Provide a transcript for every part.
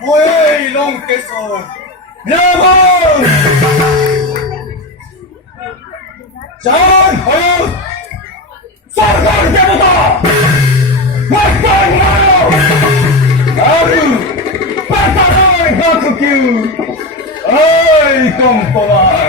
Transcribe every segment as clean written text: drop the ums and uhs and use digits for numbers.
부회의원께서 여러분 전허 쌀갈 때보다 막강하여 나를 빠따라의 가축규 어이 꼼꼼아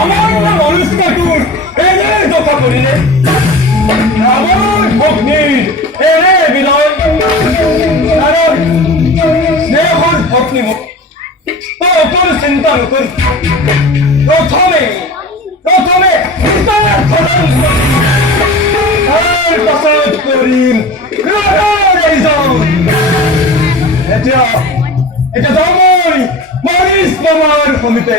আমার অনুষ্ঠান এনে দফা করিলে আমার ভগ্নির এনে বিনয় কারণ স্নেহর ভগ্নি তোর চিন্তা নতুন প্রথমে তার পাছত কৰিম এতিয়া যাওঁ মই মৰিচ মামাৰ সমিতে